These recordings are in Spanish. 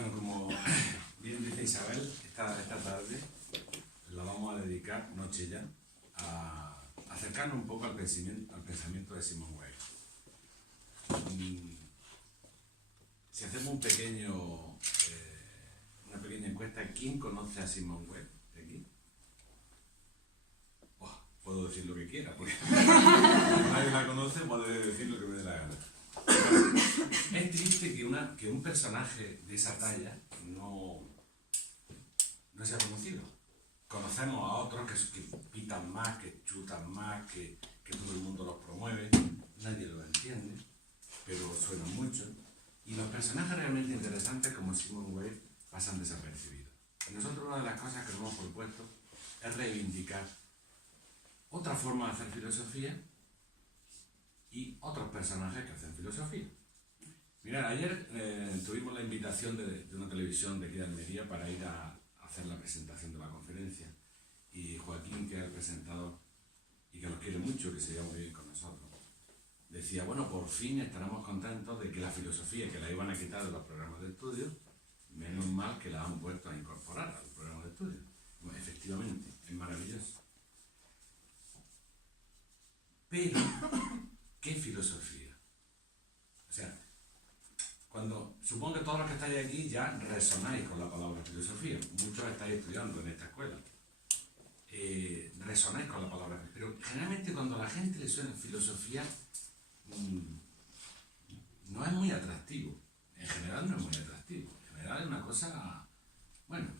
Bueno, como bien dice Isabel, esta tarde la vamos a dedicar, noche ya, a acercarnos un poco al pensamiento de Simone Weil. Si hacemos una pequeña encuesta, ¿quién conoce a Simone Weil de aquí? Puedo decir lo que quiera, porque nadie la conoce, puedo decir lo que me dé la gana. Es triste que un personaje de esa talla no sea conocido. Conocemos a otros que pitan más, que chutan más, que todo el mundo los promueve, nadie los entiende, pero suenan mucho. Y los personajes realmente interesantes como Simone Weil pasan desapercibidos. Y nosotros una de las cosas que nos hemos propuesto es reivindicar otra forma de hacer filosofía y otros personajes que hacen filosofía. Mirad, ayer tuvimos la invitación de una televisión de aquí de Almería para ir a hacer la presentación de la conferencia, y Joaquín, que es el presentador y que nos quiere mucho, que se lleva muy bien con nosotros, decía, bueno, por fin estaremos contentos de que la filosofía, que la iban a quitar de los programas de estudio, menos mal que la han vuelto a incorporar a los programas de estudio. Bueno, efectivamente, es maravilloso. Pero, ¿qué filosofía? O sea, supongo que todos los que estáis aquí ya resonáis con la palabra filosofía. Muchos estáis estudiando en esta escuela. Resonáis con la palabra filosofía. Pero generalmente cuando a la gente le suena filosofía, no es muy atractivo. En general no es muy atractivo. En general es una cosa, bueno,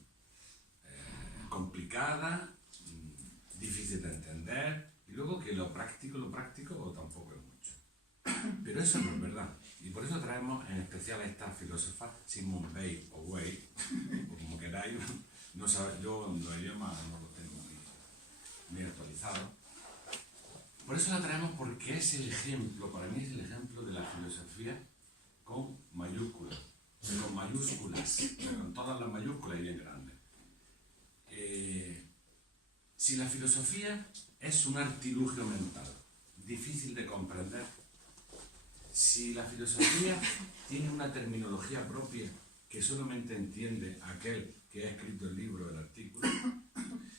complicada, difícil de entender. Y luego que lo práctico tampoco es mucho. Pero eso no es verdad. Y por eso traemos en especial a esta filósofa, Simone Weil, o Weil, o como queráis. No sabe, yo los idiomas no los tengo muy actualizados. Por eso la traemos, porque es el ejemplo, para mí es el ejemplo de la filosofía con mayúsculas, con mayúsculas, con todas las mayúsculas y bien grandes. Si la filosofía es un artilugio mental, difícil de comprender, si la filosofía tiene una terminología propia que solamente entiende aquel que ha escrito el libro o el artículo,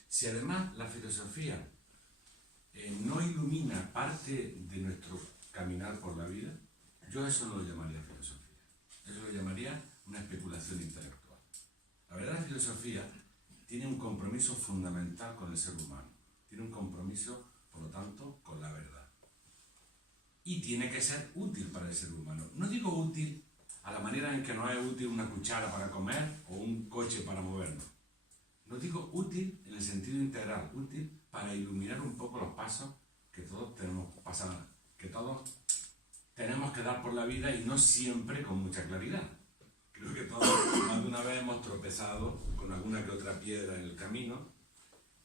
si además la filosofía no ilumina parte de nuestro caminar por la vida, yo eso no lo llamaría filosofía, eso lo llamaría una especulación intelectual. La verdadera filosofía tiene un compromiso fundamental con el ser humano, tiene un compromiso, por lo tanto, con la verdad. Y tiene que ser útil para el ser humano. No digo útil a la manera en que no es útil una cuchara para comer o un coche para movernos. No digo útil en el sentido integral, útil para iluminar un poco los pasos que todos tenemos que dar por la vida, y no siempre con mucha claridad. Creo que todos más de una vez hemos tropezado con alguna que otra piedra en el camino,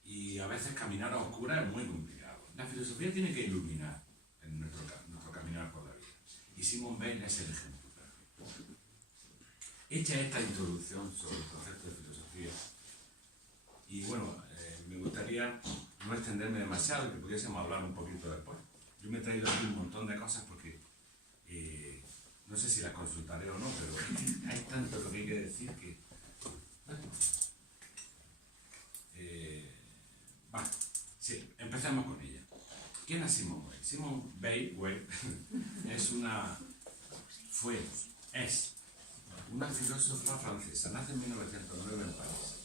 y a veces caminar a oscuras es muy complicado. La filosofía tiene que iluminar en nuestro caminar por la vida. Y Simone Weil es el ejemplo perfecto. Hecha esta introducción sobre el concepto de filosofía, y bueno, me gustaría no extenderme demasiado, que pudiésemos hablar un poquito después. Yo me he traído aquí un montón de cosas porque no sé si las consultaré o no, pero hay tanto lo que hay que decir que... sí, empecemos con ella. ¿Quién es Simone Weil? Simone Weil es una filósofa francesa. Nace en 1909 en París.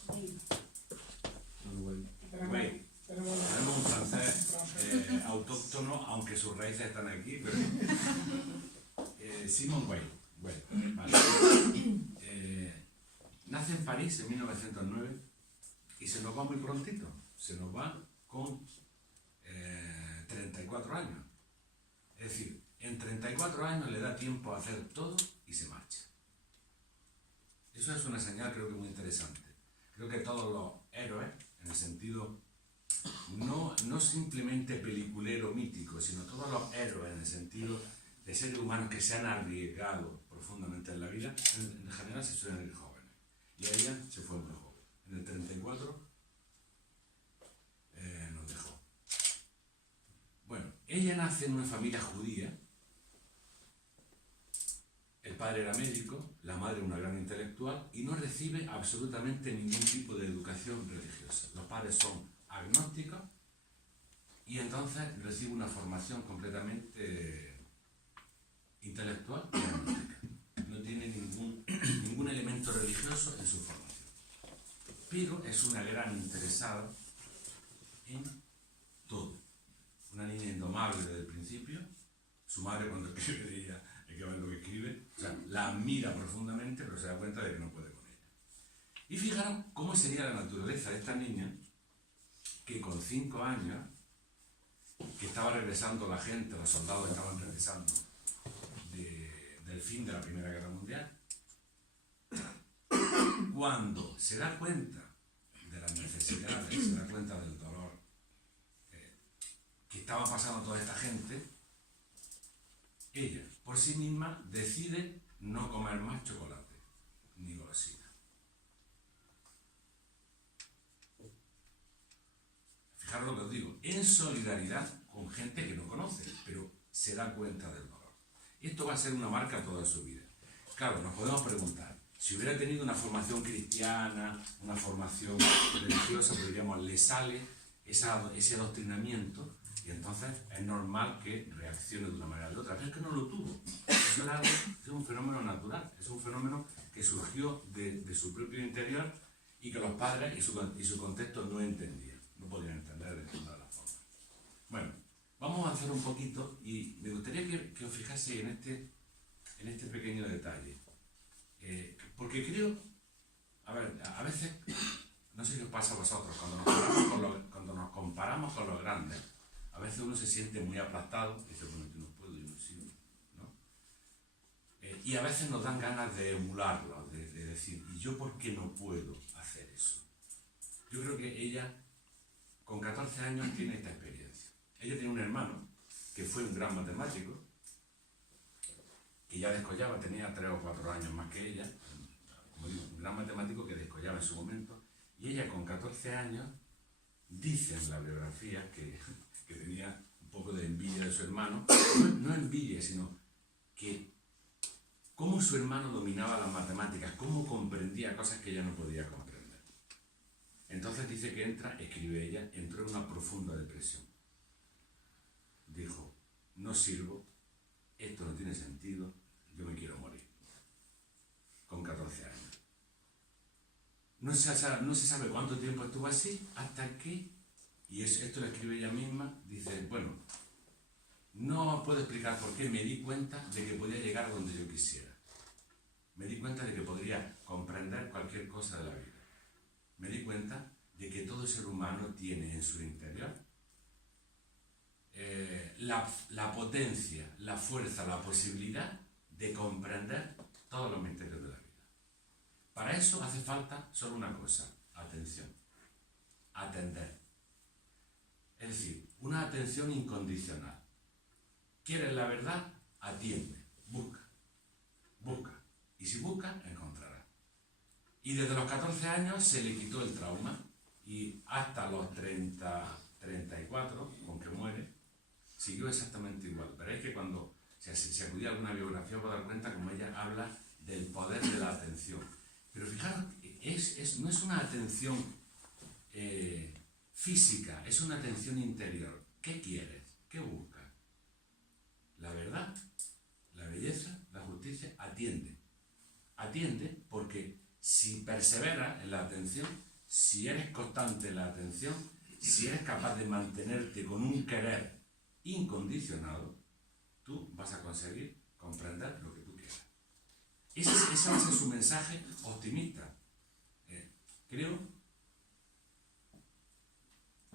Weil. Tenemos un francés autóctono, aunque sus raíces están aquí, pero... Simone Weil. Vale. Nace en París en 1909 y se nos va muy prontito. Se nos va con 34 años. Es decir, en 34 años le da tiempo a hacer todo y se marcha. Eso es una señal, creo que muy interesante. Creo que todos los héroes, en el sentido no simplemente peliculero mítico, sino todos los héroes en el sentido de seres humanos que se han arriesgado profundamente en la vida, en general se suelen ir jóvenes. Y ella se fue muy joven. En el 34 nos dejó. Bueno, ella nace en una familia judía. El padre era médico, la madre una gran intelectual y no recibe absolutamente ningún tipo de educación religiosa. Los padres son agnósticos y entonces recibe una formación completamente intelectual y agnóstica. No tiene ningún elemento religioso en su formación. Pero es una gran interesada en todo. Una niña indomable desde el principio. Su madre cuando escribe de ella, hay que ver lo que escribe, o sea, la admira profundamente, pero se da cuenta de que no puede con ella. Y fijaros cómo sería la naturaleza de esta niña, que con 5 años, que estaba regresando la gente, los soldados estaban regresando del fin de la Primera Guerra Mundial, cuando se da cuenta de las necesidades, se da cuenta del dolor que estaba pasando toda esta gente, ella, por sí misma, decide no comer más chocolate ni golosina. Fijaros lo que os digo, en solidaridad con gente que no conoce, pero se da cuenta del dolor. Esto va a ser una marca toda su vida. Claro, nos podemos preguntar, si hubiera tenido una formación cristiana, una formación religiosa, pues diríamos, le sale ese adoctrinamiento y entonces es normal que reaccione de una manera u otra. Pero es que no lo tuvo. Eso es un fenómeno natural, es un fenómeno que surgió de su propio interior y que los padres y su contexto no entendían, no podían entender de ninguna de las formas. Bueno, vamos a avanzar un poquito y me gustaría que os fijaseis en este pequeño detalle. Porque creo, a veces, no sé qué os pasa a vosotros, cuando nos comparamos con los grandes, a veces uno se siente muy aplastado y dice, bueno, yo no puedo, yo no sirvo, ¿no? Y a veces nos dan ganas de emularlo, de decir, ¿y yo por qué no puedo hacer eso? Yo creo que ella, con 14 años, tiene esta experiencia. Ella tiene un hermano que fue un gran matemático, que ya descollaba, tenía 3 o 4 años más que ella, como digo, un gran matemático que descollaba en su momento, y ella con 14 años dice en la biografía que tenía un poco de envidia de su hermano, no envidia, sino que cómo su hermano dominaba las matemáticas, cómo comprendía cosas que ella no podía comprender. Entonces dice que escribe ella, entró en una profunda depresión. Dijo, no sirvo, esto no tiene sentido, yo me quiero morir. Con 14 años. No se sabe cuánto tiempo estuvo así, hasta que, y esto lo escribe ella misma, dice, bueno, no puedo explicar por qué, me di cuenta de que podía llegar donde yo quisiera. Me di cuenta de que podría comprender cualquier cosa de la vida. Me di cuenta de que todo ser humano tiene en su interior la potencia, la fuerza, la posibilidad de comprender todos los misterios de la vida. Para eso hace falta solo una cosa, atención, atender. Es decir, una atención incondicional. ¿Quieres la verdad? Atiende, busca. Y si busca, encontrará. Y desde los 14 años se le quitó el trauma y hasta los 34, con que muere, siguió exactamente igual. Veréis que cuando se acudía a alguna biografía os dar cuenta como ella habla del poder de la atención. Pero fijaros, no es una atención física, es una atención interior. ¿Qué quieres? ¿Qué buscas? La verdad, la belleza, la justicia, atiende. Atiende porque si perseveras en la atención, si eres constante en la atención, si eres capaz de mantenerte con un querer incondicionado, tú vas a conseguir comprender lo que tú quieras. Ese va a ser su mensaje optimista. Creo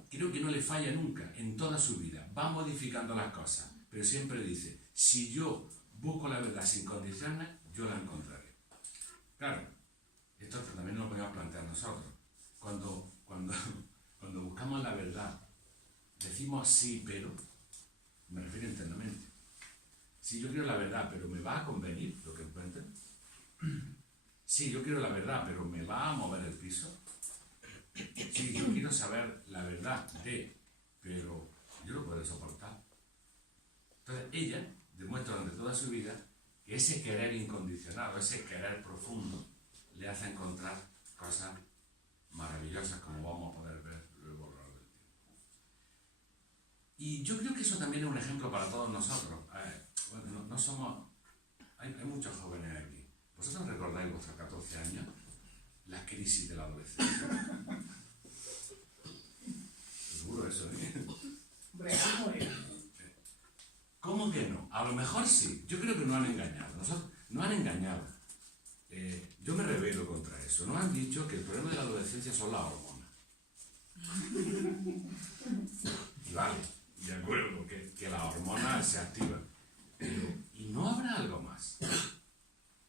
que no le falla nunca en toda su vida. Va modificando las cosas, pero siempre dice, si yo busco la verdad sin condiciones, yo la encontraré. Claro, esto también lo podemos plantear nosotros. Cuando buscamos la verdad, decimos sí, pero, me refiero internamente. Si yo quiero la verdad, pero me va a convenir lo que encuentre. Sí, yo quiero la verdad, pero me va a mover el piso. Sí, yo quiero saber la verdad pero yo lo puedo soportar. Entonces ella demuestra durante toda su vida que ese querer incondicionado, ese querer profundo, le hace encontrar cosas maravillosas, como vamos a poder ver luego a lo largo del tiempo. Y yo creo que eso también es un ejemplo para todos nosotros. Bueno, no somos... Hay muchos jóvenes aquí. ¿Vosotros recordáis vuestros 14 años? La crisis de la adolescencia. Seguro eso, ¿eh? ¿Cómo que no? A lo mejor sí. Yo creo que nos han engañado. Nos han engañado. Yo me rebelo contra eso. Nos han dicho que el problema de la adolescencia son las hormonas. Y vale, de acuerdo, que las hormonas se activan. Pero, ¿y no habrá algo más?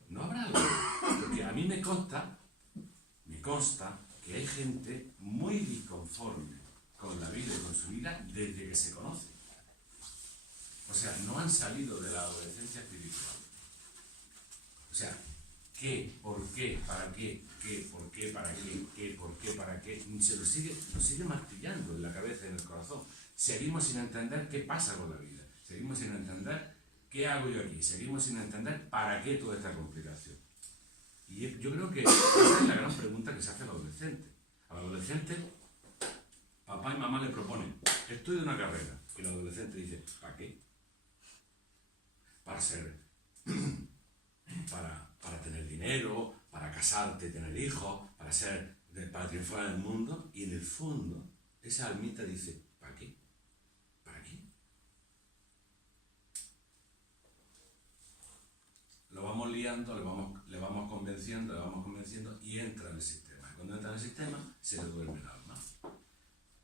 No habrá algo más. Porque a mí me consta que hay gente muy disconforme con la vida y con su vida desde que se conoce. O sea, no han salido de la adolescencia espiritual. O sea, ¿qué? ¿Por qué? ¿Para qué? ¿Qué? ¿Por qué? ¿Para qué? ¿Qué? ¿Por qué? ¿Para qué? Se lo sigue martillando en la cabeza y en el corazón. Seguimos sin entender qué pasa con la vida. Seguimos sin entender qué hago yo aquí. Seguimos sin entender para qué toda esta complicación. Y yo creo que esa es la gran pregunta que se hace al adolescente. Al adolescente, papá y mamá le proponen, estudia una carrera. Y el adolescente dice, ¿para qué? Para tener dinero, para casarte, tener hijos, para triunfar en el mundo. Y en el fondo, esa almita dice, ¿para qué? ¿Para qué? Lo vamos liando, le vamos convenciendo y entra en el sistema. Y cuando entra en el sistema, se le duerme el alma.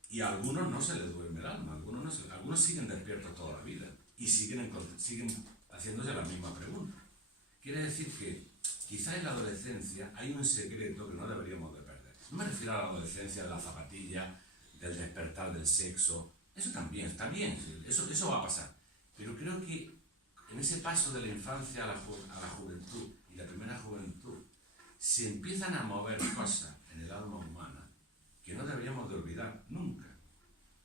Y a algunos no se les duerme el alma, algunos siguen despiertos toda la vida y siguen haciéndose la misma pregunta. Quiere decir que quizá en la adolescencia hay un secreto que no deberíamos de perder. No me refiero a la adolescencia de la zapatilla, del despertar del sexo. Eso también, está bien, eso va a pasar. Pero creo que en ese paso de la infancia a la juventud y la primera juventud, se empiezan a mover cosas en el alma humana que no deberíamos de olvidar nunca.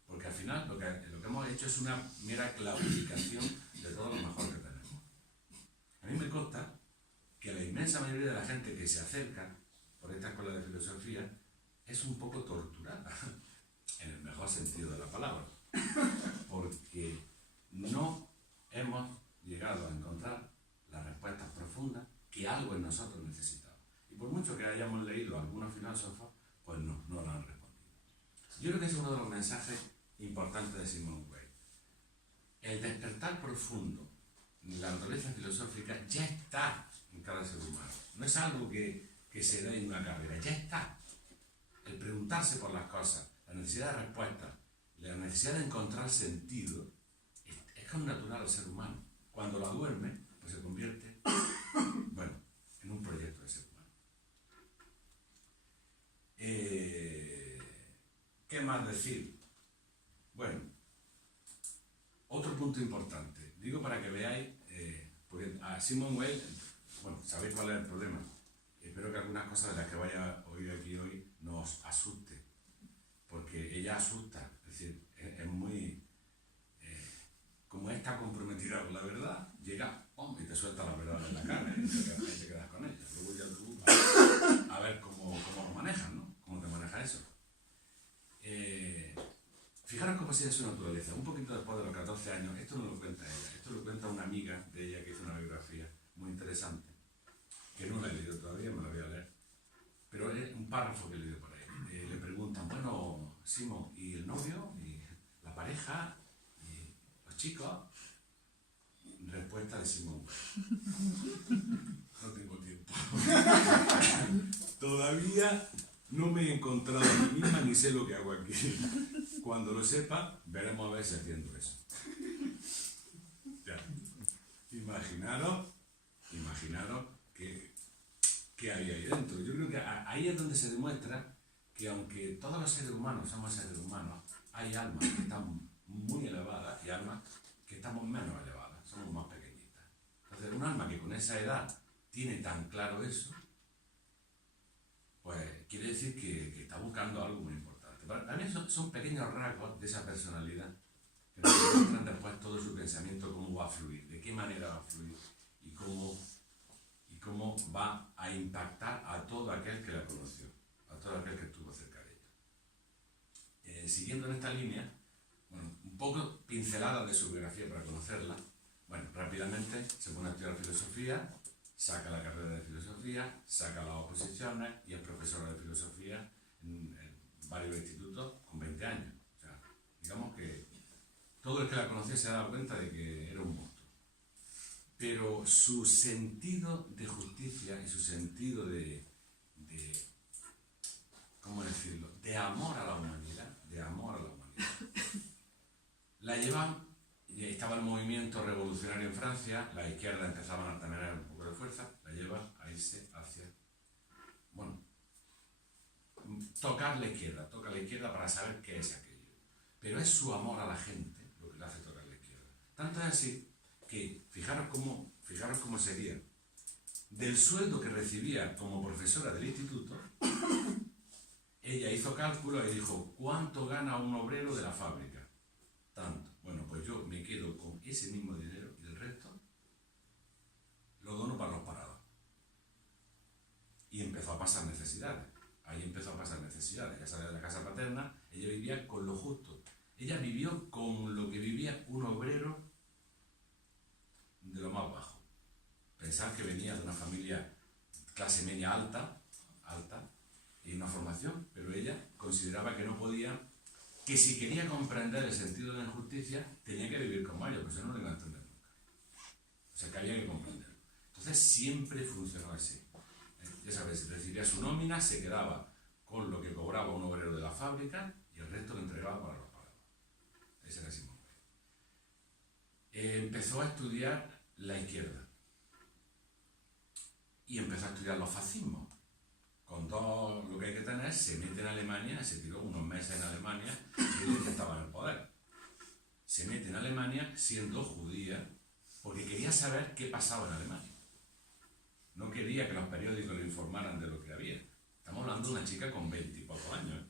Porque al final lo que hemos hecho es una mera claudicación de todo lo mejor que tenemos. A mí me consta que la inmensa mayoría de la gente que se acerca por esta escuela de filosofía es un poco torturada, en el mejor sentido de la palabra, porque no hemos llegado a encontrar las respuestas profundas que algo en nosotros necesitaba. Y por mucho que hayamos leído a algunos filósofos, pues no lo han respondido. Yo creo que es uno de los mensajes importantes de Simone Weil. El despertar profundo, la naturaleza filosófica, ya está en cada ser humano. No es algo que se da en una carrera, ya está. El preguntarse por las cosas, la necesidad de respuestas, la necesidad de encontrar sentido, es como natural al ser humano. Cuando la duerme, pues se convierte, bueno, en un proyecto de ser humano. ¿Qué más decir? Bueno, otro punto importante. Digo para que veáis, porque a Simone Weil, bueno, sabéis cuál es el problema. Espero que algunas cosas de las que vaya a oír aquí hoy no os asuste, porque ella asusta, es decir, es muy... como está comprometida con la verdad, llega, y te suelta la verdad en la cara y te quedas con ella. Luego ya tú a ver cómo lo manejas, ¿no? Cómo te maneja eso. Fijaros cómo ha sido su naturaleza. Un poquito después de los 14 años, esto no lo cuenta ella, esto lo cuenta una amiga de ella que hizo una biografía muy interesante, que no la he leído todavía, me la voy a leer. Pero es un párrafo que he leído por ahí. Le preguntan, bueno, Simón, ¿y el novio? ¿Y la pareja? ¿Y los chicos? Respuesta de Simón. No tengo tiempo. Todavía no me he encontrado a mí misma ni sé lo que hago aquí. Cuando lo sepa, veremos a ver si haciendo eso. Ya. Imaginaros qué hay ahí dentro. Yo creo que ahí es donde se demuestra que aunque todos los seres humanos somos seres humanos, hay almas que están muy elevadas y almas que estamos menos elevadas, somos más pequeñitas. Entonces, un alma que con esa edad tiene tan claro eso, pues quiere decir que está buscando algo muy importante. Para mí son pequeños rasgos de esa personalidad que nos muestran después todo su pensamiento, cómo va a fluir, de qué manera va a fluir y y cómo va a impactar a todo aquel que la conoció, a todo aquel que estuvo cerca de ella. Siguiendo en esta línea, bueno, un poco pincelada de su biografía para conocerla. Bueno, rápidamente se pone a estudiar filosofía, saca la carrera de filosofía, saca las oposiciones y es profesora de filosofía en varios institutos con 20 años. O sea, digamos que todo el que la conocía se ha dado cuenta de que era un monstruo. Pero su sentido de justicia y su sentido de ¿cómo decirlo?, de amor a la humanidad, la llevan. Estaba el movimiento revolucionario en Francia, la izquierda empezaban a tener un poco de fuerza, la lleva a irse hacia, bueno, toca la izquierda para saber qué es aquello. Pero es su amor a la gente lo que le hace tocar la izquierda. Tanto es así que, fijaros cómo sería, del sueldo que recibía como profesora del instituto, ella hizo cálculos y dijo, ¿cuánto gana un obrero de la fábrica? Tanto. Bueno, pues yo me quedo con ese mismo dinero y el resto lo dono para los parados. Y empezó a pasar necesidades. Ahí empezó a pasar necesidades. Ya salió de la casa paterna, ella vivía con lo justo. Ella vivió con lo que vivía un obrero de lo más bajo. Pensad que venía de una familia clase media alta, y una formación, pero ella consideraba que no podía, que si quería comprender el sentido de la injusticia, tenía que vivir como ellos, porque si no, no lo iba a entender nunca. O sea, que había que comprenderlo. Entonces siempre funcionó así. Ya sabes, recibía su nómina, se quedaba con lo que cobraba un obrero de la fábrica y el resto lo entregaba para los pagados. Ese era Simón Weil. Empezó a estudiar la izquierda y empezó a estudiar los fascismos. Con todo lo que hay que tener, se mete en Alemania, se tiró unos meses en Alemania y él ya estaba en el poder. Se mete en Alemania siendo judía porque quería saber qué pasaba en Alemania. No quería que los periódicos le informaran de lo que había. Estamos hablando de una chica con 20 y pocos años.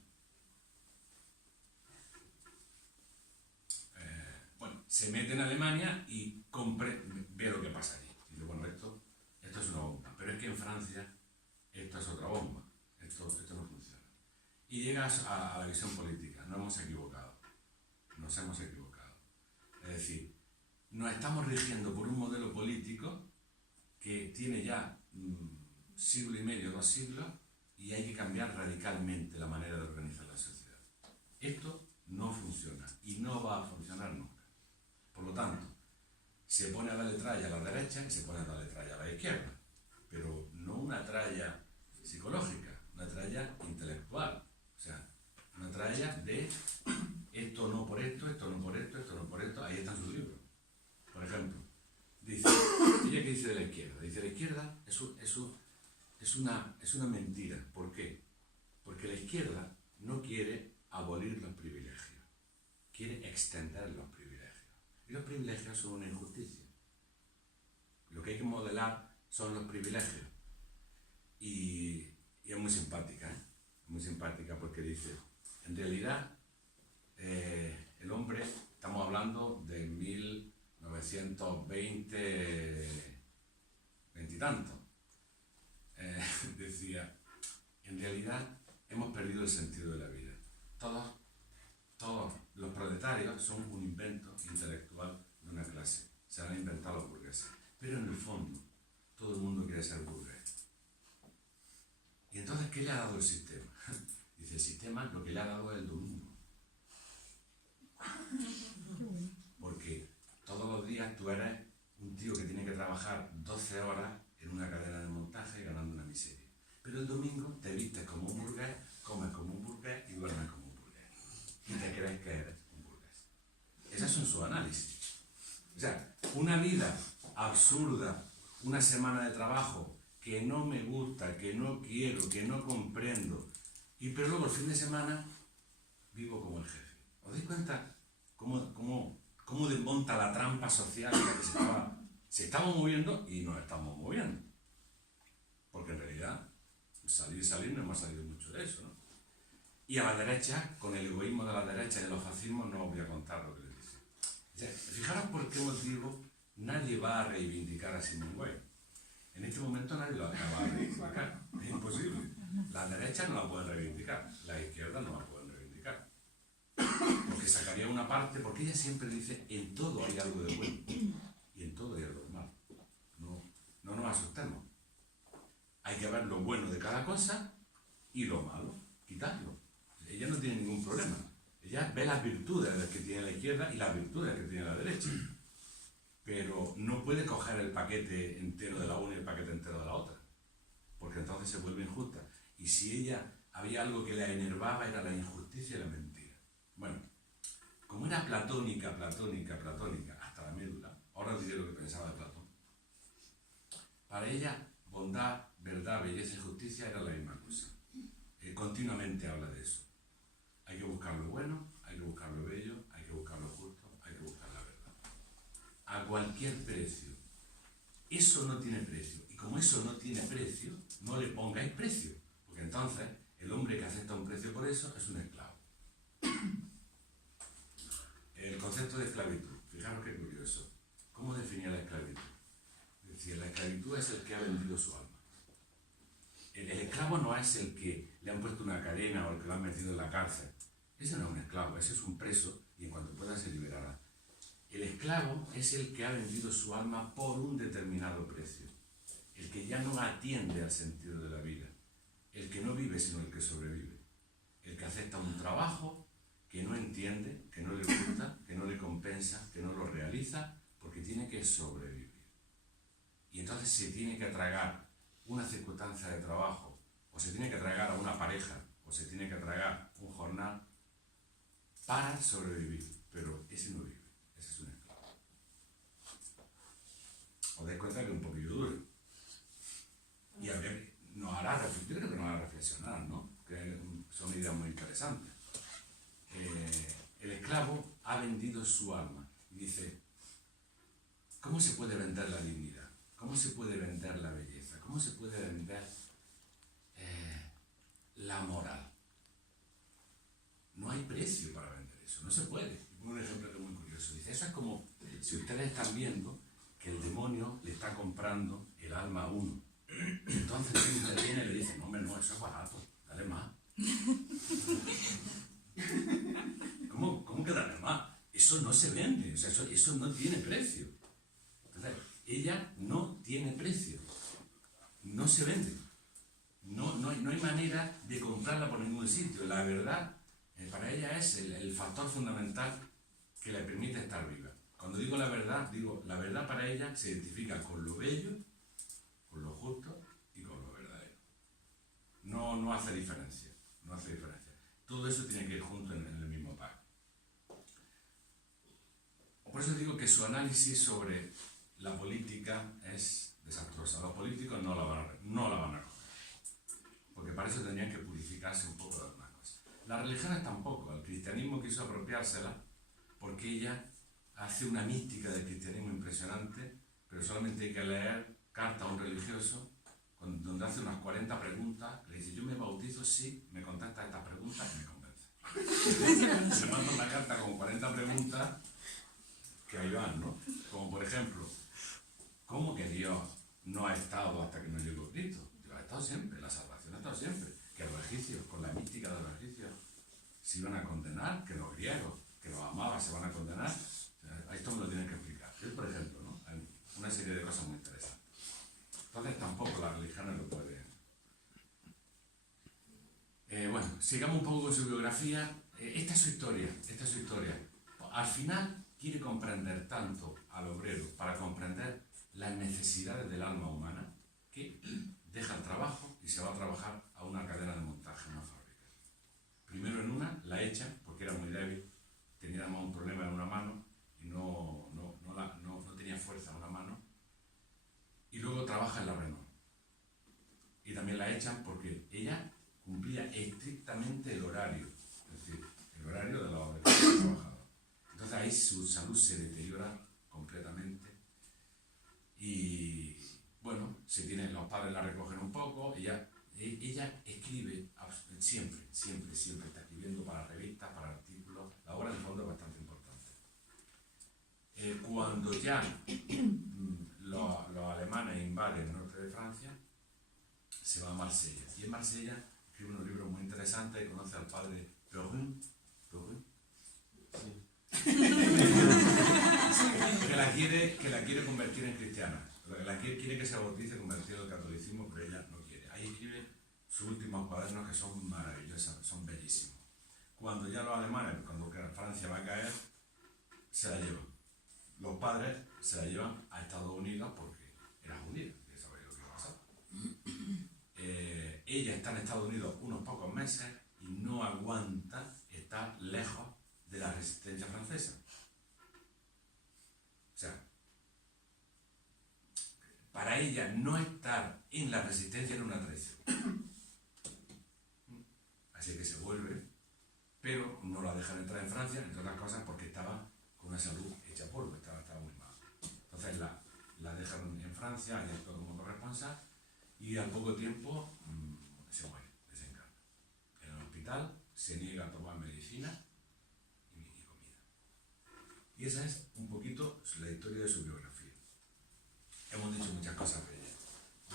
Bueno, se mete en Alemania y ve lo que pasa allí. Y dice, bueno, esto es una bomba. Pero es que en Francia esto es otra bomba. Esto no funciona. Y llegas a la visión política. Nos hemos equivocado. Es decir, nos estamos rigiendo por un modelo político que tiene ya siglo y medio, 2 siglos, y hay que cambiar radicalmente la manera de organizar la sociedad. Esto no funciona y no va a funcionar nunca. Por lo tanto, se pone a darle tralla a la derecha y se pone a darle tralla a la izquierda, pero no una tralla psicológica, una tralla intelectual, o sea, una tralla de esto no por esto, esto no por esto, esto no por esto. Ahí están sus libros. Por ejemplo, dice, ella que dice de la izquierda, dice la izquierda es una mentira. ¿Por qué? Porque la izquierda no quiere abolir los privilegios, quiere extender los privilegios. Y los privilegios son una injusticia. Lo que hay que modelar son los privilegios. Y es muy simpática, ¿eh? Muy simpática porque dice, en realidad, el hombre, estamos hablando de 1920, 20 y tanto, decía, en realidad hemos perdido el sentido de la vida. Todos los proletarios son un invento intelectual de una clase. Se han inventado los burgueses. Pero en el fondo, todo el mundo quiere ser burgués. ¿Y entonces qué le ha dado el sistema? Dice, el sistema lo que le ha dado es el domingo. Porque todos los días tú eres un tío que tiene que trabajar 12 horas en una cadena de montaje ganando una miseria. Pero el domingo te vistes como un burgués, comes como un burgués y duermes como un burgués. Y te crees que eres un burgués. Esos son sus análisis. O sea, una vida absurda, una semana de trabajo que no me gusta, que no quiero, que no comprendo, pero luego el fin de semana vivo como el jefe. ¿Os dais cuenta cómo desmonta la trampa social en la que se estaba moviendo y nos estamos moviendo? Porque en realidad, salir no hemos salido mucho de eso, ¿no? Y a la derecha, con el egoísmo de la derecha y de los fascismos, no os voy a contar lo que les dice. O sea, fijaros por qué motivo nadie va a reivindicar a Simone Weil. En este momento nadie lo acaba de reivindicar. Es imposible. Las derechas no la pueden reivindicar, las izquierdas no la pueden reivindicar. Porque sacaría una parte, porque ella siempre dice, en todo hay algo de bueno y en todo hay algo de malo. No nos asustemos. Hay que ver lo bueno de cada cosa y lo malo, quitarlo. Ella no tiene ningún problema. Ella ve las virtudes que tiene la izquierda y las virtudes que tiene la derecha. Pero no puede coger el paquete entero de la una y el paquete entero de la otra. Porque entonces se vuelve injusta. Y si ella había algo que la enervaba, era la injusticia y la mentira. Bueno, como era platónica, hasta la médula, ahora os diré lo que pensaba de Platón. Para ella, bondad, verdad, belleza y justicia era la misma cosa. Continuamente habla de eso. Hay que buscar lo bueno, hay que buscar lo bello, hay que buscar lo justo, hay que buscar la verdad. A cualquier precio. Eso no tiene precio. Y como eso no tiene precio, no le pongáis precio. Porque entonces, el hombre que acepta un precio por eso es un esclavo. El concepto de esclavitud. Fijaros qué curioso. ¿Cómo definía la esclavitud? Es decir, la esclavitud es el que ha vendido su alma. El esclavo no es el que le han puesto una cadena o el que lo han metido en la cárcel. Ese no es un esclavo, ese es un preso y en cuanto pueda se liberará. El esclavo es el que ha vendido su alma por un determinado precio. El que ya no atiende al sentido de la vida. El que no vive sino el que sobrevive. El que acepta un trabajo que no entiende, que no le gusta, que no le compensa, que no lo realiza porque tiene que sobrevivir. Y entonces se tiene que tragar una circunstancia de trabajo, o se tiene que tragar a una pareja, o se tiene que tragar un jornal para sobrevivir, pero ese no vive, ese es un esclavo. Os dais cuenta que es un poquillo duro. Y a ver, nos hará reflexionar, ¿no? Que son ideas muy interesantes. El esclavo ha vendido su alma y dice, ¿cómo se puede vender la dignidad? ¿Cómo se puede vender la belleza? ¿Cómo se puede vender la moral? No hay precio para vender eso, no se puede. Un ejemplo que es muy curioso. Dice, eso es como si ustedes están viendo que el demonio le está comprando el alma a uno. Entonces él interviene y le dice, no, hombre, no, eso es barato, dale más. ¿Cómo que dale más? Eso no se vende, o sea, eso no tiene precio. Entonces, ella no tiene precio, no se vende, no hay manera de comprarla por ningún sitio. La verdad, para ella es el factor fundamental que le permite estar viva. Cuando digo la verdad para ella se identifica con lo bello, con lo justo y con lo verdadero. No hace diferencia, no hace diferencia. Todo eso tiene que ir junto en el mismo pack. Por eso digo que su análisis sobre la política es desastrosa. Los políticos no la van a coger. Porque para eso tendrían que purificarse un poco de algunas cosas. Las religiones tampoco. El cristianismo quiso apropiársela porque ella hace una mística del cristianismo impresionante, pero solamente hay que leer carta a un religioso donde hace unas 40 preguntas, le dice, yo me bautizo si me contesta estas preguntas y me convence. Se manda una carta con 40 preguntas que ahí van, ¿no? Como por ejemplo, ¿cómo que Dios no ha estado hasta que no llegó Cristo? Dios ha estado siempre, la salvación ha estado siempre. Que los egipcios, con la mística de los egipcios, se iban a condenar, que los griegos, que los amaban, se van a condenar. O sea, esto me lo tienen que explicar. Yo, por ejemplo, ¿no? Hay una serie de cosas muy interesantes. Entonces tampoco las religiones lo pueden. Bueno, sigamos un poco con su biografía. Esta es su historia. Al final quiere comprender tanto al obrero para comprender las necesidades del alma humana que deja el trabajo y se va a trabajar a una cadena de montaje, una fábrica. Primero en una, la echan porque era muy débil, tenía además un problema en una mano y no tenía fuerza en una mano. Y luego trabaja en la Renault. Y también la echan porque ella cumplía estrictamente el horario, es decir, el horario de los trabajadores. Entonces ahí su salud se deteriora completamente y bueno, los padres la recogen un poco, ella escribe siempre está escribiendo para revistas, para artículos, la obra en el fondo es bastante importante. Cuando ya los alemanes invaden el norte de Francia, se va a Marsella. Y en Marsella escribe unos libros muy interesantes y conoce al padre Perrin, que la quiere convertir en cristiana. Quiere que se bautice convertido al catolicismo, pero ella no quiere. Ahí escribe sus últimos cuadernos, que son maravillosos, son bellísimos. Cuando ya los alemanes, cuando Francia va a caer, se la llevan. Los padres se la llevan a Estados Unidos porque era judía, ya sabéis lo que pasaba. Ella está en Estados Unidos unos pocos meses y no aguanta estar lejos de la resistencia francesa. O sea, para ella no estar en la resistencia era una traición. Así que se vuelve, pero no la dejan entrar en Francia, entre otras cosas porque estaba con una salud hecha polvo, estaba muy mal. Entonces la dejan en Francia, ella actúa como corresponsal y al poco tiempo se muere, desencarna. En el hospital se niega a tomar medicina y comida. Y esa es un poquito la historia de su biografía. Hemos dicho muchas cosas de ella.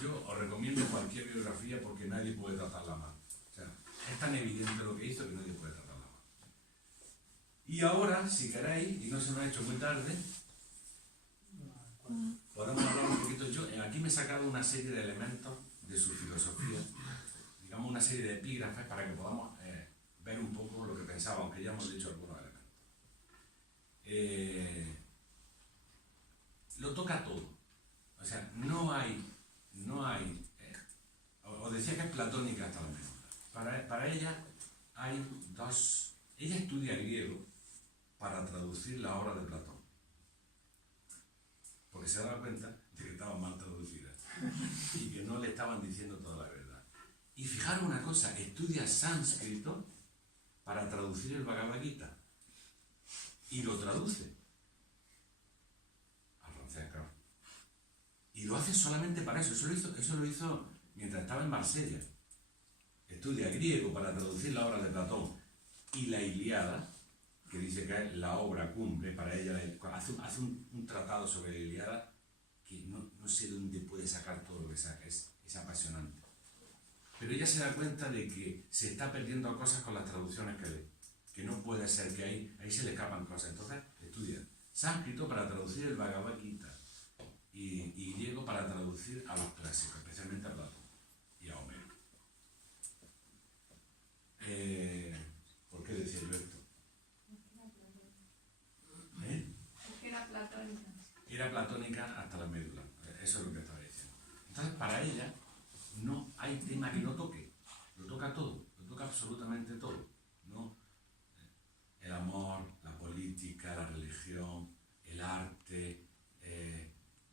Yo os recomiendo cualquier biografía porque nadie puede tratarla mal. O sea, es tan evidente lo que hizo que nadie puede tratarla mal. Y ahora, si queréis, y no se me ha hecho muy tarde, podemos hablar un poquito. Yo aquí me he sacado una serie de elementos de su filosofía, digamos una serie de epígrafes para que podamos ver un poco lo que pensaba, aunque ya hemos dicho algunos elementos. Lo toca todo. O sea, no hay, os decía que es platónica hasta la menos. Para ella hay dos, ella estudia griego para traducir la obra de Platón, porque se daba cuenta de que estaban mal traducidas y que no le estaban diciendo toda la verdad. Y fijaros una cosa, estudia sánscrito para traducir el Bhagavad Gita y lo traduce al francés, claro. Y lo hace solamente para eso. Eso lo hizo mientras estaba en Marsella. Estudia griego para traducir la obra de Platón y la Ilíada, que dice que es la obra cumbre para ella. Hace un tratado sobre la Ilíada que no sé dónde puede sacar todo lo que saca. Es apasionante. Pero ella se da cuenta de que se está perdiendo cosas con las traducciones que lee. Que no puede ser, que ahí se le escapan cosas. Entonces estudia sánscrito para traducir el Bhagavad Gita y griego para traducir a los clásicos, especialmente a Platón y a Homero. ¿Por qué decía yo esto? Porque era platónica. Era platónica hasta la médula. Eso es lo que estaba diciendo. Entonces, para ella, no hay tema que no toque. Lo toca todo, lo toca absolutamente todo. ¿No? El amor, la política, la religión, el arte,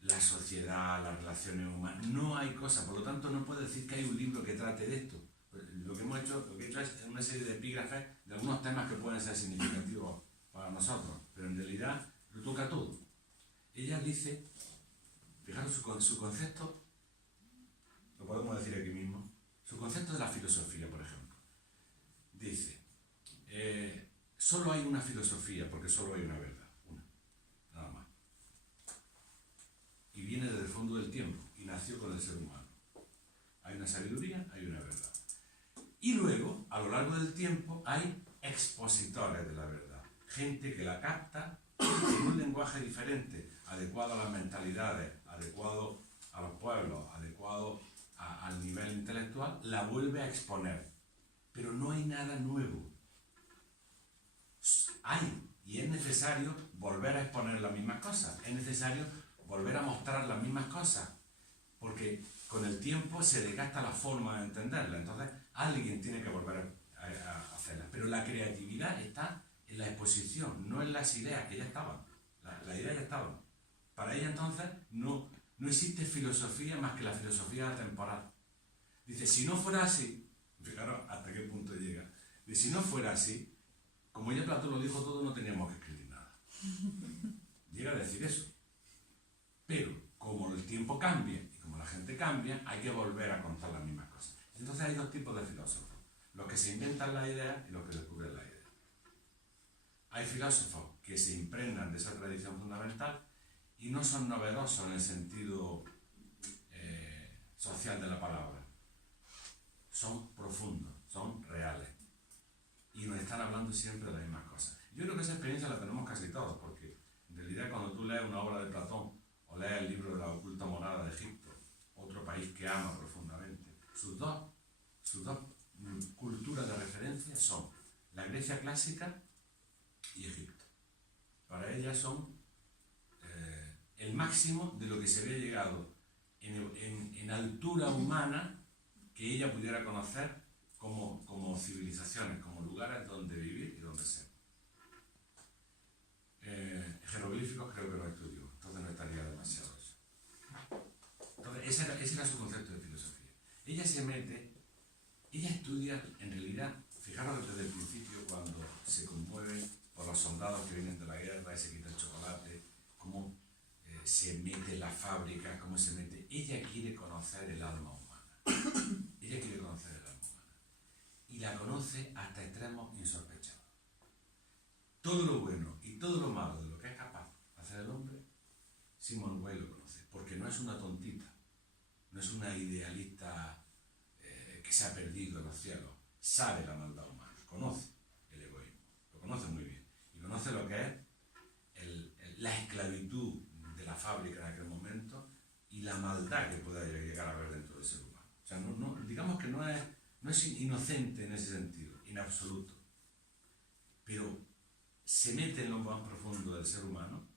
la sociedad, las relaciones humanas. No hay cosa, por lo tanto no puedo decir que hay un libro que trate de esto. Lo que he hecho es una serie de epígrafes de algunos temas que pueden ser significativos para nosotros, pero en realidad lo toca todo. Ella dice, fijaros su concepto, lo podemos decir aquí mismo, su concepto de la filosofía, por ejemplo. Dice, solo hay una filosofía porque solo hay una verdad, una, nada más. Y viene desde el fondo del tiempo y nació con el ser humano. Hay una sabiduría, hay una verdad. Y luego, a lo largo del tiempo, hay expositores de la verdad. Gente que la capta en un lenguaje diferente, adecuado a las mentalidades, adecuado a los pueblos, adecuado al nivel intelectual, la vuelve a exponer. Pero no hay nada nuevo. Hay, y es necesario volver a exponer las mismas cosas. Es necesario volver a mostrar las mismas cosas, porque con el tiempo se desgasta la forma de entenderla. Entonces, alguien tiene que volver a hacerlas. Pero la creatividad está en la exposición, no en las ideas, que ya estaban. Las ideas ya estaban. Para ella, entonces, no existe filosofía más que la filosofía temporal. Dice, si no fuera así, fijaros hasta qué punto llega. Dice, si no fuera así, como ya Platón lo dijo todo, no teníamos que escribir nada. Llega a decir eso. Pero, como el tiempo cambia y como la gente cambia, hay que volver a contar las mismas cosas. Entonces hay dos tipos de filósofos. Los que se inventan la idea y los que descubren la idea. Hay filósofos que se impregnan de esa tradición fundamental y no son novedosos en el sentido social de la palabra. Son profundos, son reales y nos están hablando siempre de las mismas cosas. Yo creo que esa experiencia la tenemos casi todos, porque en realidad cuando tú lees una obra de Platón o lees el libro de la oculta morada de Egipto, otro país que ama profundamente, sus dos culturas de referencia son la Grecia clásica y Egipto. Para ellas son el máximo de lo que se había llegado en altura humana que ella pudiera conocer como civilizaciones, como lugares donde vivir y donde ser. Jeroglíficos creo que lo estudió, entonces no estaría demasiado eso. Entonces ese era su concepto de filosofía. Ella estudia, en realidad, fijaros desde el principio cuando se conmueve por los soldados que vienen de la guerra y se quita el chocolate, cómo se mete en la fábrica, cómo se mete. Ella quiere conocer el alma humana. Ella quiere conocer el alma humana. Y la conoce hasta extremos insospechados. Todo lo bueno y todo lo malo de lo que es capaz de hacer el hombre, Simone Weil lo conoce, porque no es una tontita, no es una idealista que se ha perdido en los cielos, sabe la maldad humana, conoce el egoísmo, lo conoce muy bien, y conoce lo que es la esclavitud de la fábrica en aquel momento y la maldad que pueda llegar a haber dentro del ser humano. O sea, digamos que no es inocente en ese sentido, en absoluto, pero se mete en lo más profundo del ser humano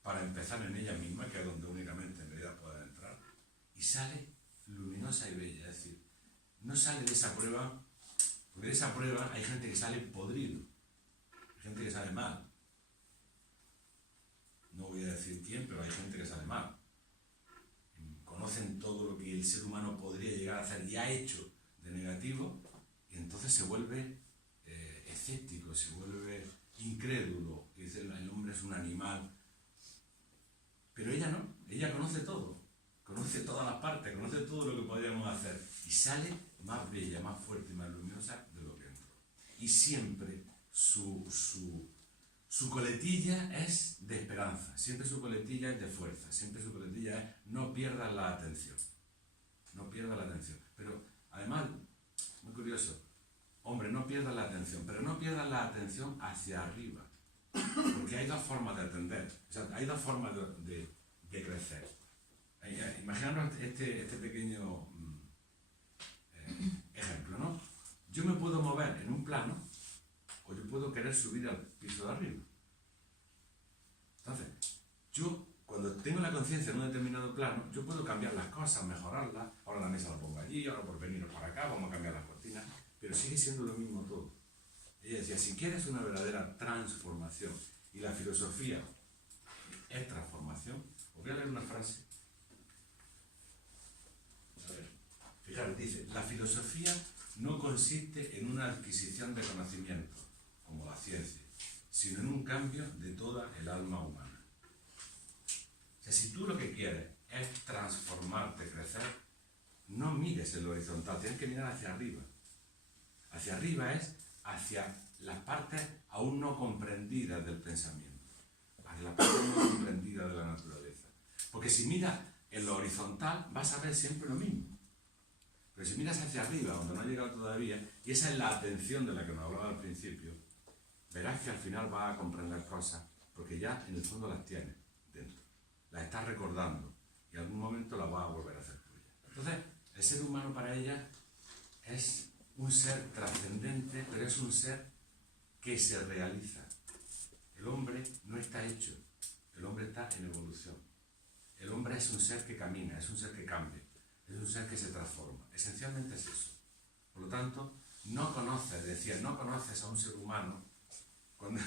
para empezar en ella misma, que es donde únicamente en realidad puede entrar, y sale luminosa y bella. Es decir, no sale de esa prueba, porque de esa prueba hay gente que sale podrido, hay gente que sale mal. No voy a decir quién, pero hay gente que sale mal. Conocen todo lo que el ser humano podría llegar a hacer y ha hecho de negativo, y entonces se vuelve escéptico, se vuelve incrédulo, y dice el hombre es un animal. Pero ella no, ella conoce todo, conoce todas las partes, conoce todo lo que podríamos hacer, y sale más bella, más fuerte y más luminosa de lo que entró. Y siempre su coletilla es de esperanza, siempre su coletilla es de fuerza, siempre su coletilla es no pierdas la atención, no pierdas la atención. Pero además, muy curioso, hombre, no pierdas la atención, pero no pierdas la atención hacia arriba, porque hay dos formas de atender, o sea, hay dos formas de crecer. Imaginaros este pequeño ejemplo, ¿no? Yo me puedo mover en un plano o yo puedo querer subir al piso de arriba. Entonces, yo cuando tengo la conciencia en un determinado plano, yo puedo cambiar las cosas, mejorarlas. Ahora la mesa la pongo allí, ahora por veniros para acá, vamos a cambiar las cortinas, pero sigue siendo lo mismo todo. Ella decía, si quieres una verdadera transformación, y la filosofía es transformación, os voy a leer una frase. A ver, fijaros, dice, la filosofía no consiste en una adquisición de conocimiento, como la ciencia, sino en un cambio de toda el alma humana. O sea, si tú lo que quieres es transformarte, crecer, no mires en lo horizontal, tienes que mirar hacia arriba. Hacia arriba es hacia las partes aún no comprendidas del pensamiento, hacia las partes no comprendidas de la naturaleza. Porque si miras en lo horizontal, vas a ver siempre lo mismo. Pero si miras hacia arriba, donde no has llegado todavía, y esa es la atención de la que nos hablaba al principio, verás que al final vas a comprender cosas, porque ya en el fondo las tienes dentro. Las estás recordando, y en algún momento las vas a volver a hacer tuyas. Entonces, el ser humano para ella es un ser trascendente, pero es un ser que se realiza. El hombre no está hecho, el hombre está en evolución. El hombre es un ser que camina, es un ser que cambia, es un ser que se transforma. Esencialmente es eso. Por lo tanto, no conoces a un ser humano. Cuando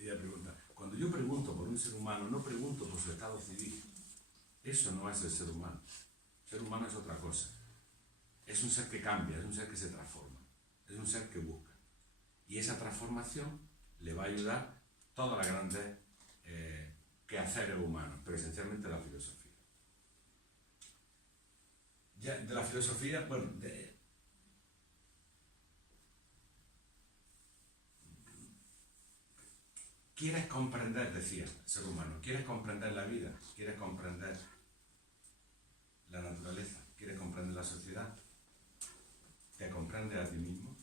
ella pregunta, cuando yo pregunto por un ser humano, no pregunto por su estado civil. Eso no es el ser humano. El ser humano es otra cosa. Es un ser que cambia, es un ser que se transforma, es un ser que busca. Y esa transformación le va a ayudar todas las grandes quehaceres humanos, pero esencialmente la filosofía. Ya, de la filosofía, bueno, ¿Quieres comprender, decía el ser humano, quieres comprender la vida? ¿Quieres comprender la naturaleza? ¿Quieres comprender la sociedad? ¿Te comprendes a ti mismo?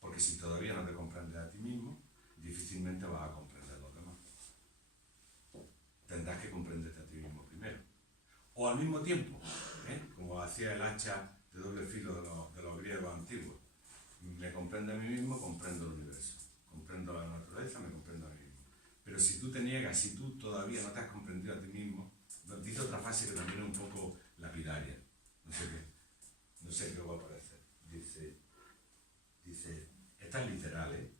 Porque si todavía no te comprendes a ti mismo, difícilmente vas a comprender a los demás. Tendrás que comprenderte a ti mismo primero. O al mismo tiempo, como hacía el hacha de doble filo de los griegos antiguos. Me comprendo a mí mismo, comprendo el universo. Comprendo la naturaleza, me comprendo a mí mismo. Pero si tú te niegas, si tú todavía no te has comprendido a ti mismo, nos dice otra frase que también es un poco lapidaria. No sé qué va a parecer. Dice, esta es literal, ¿eh?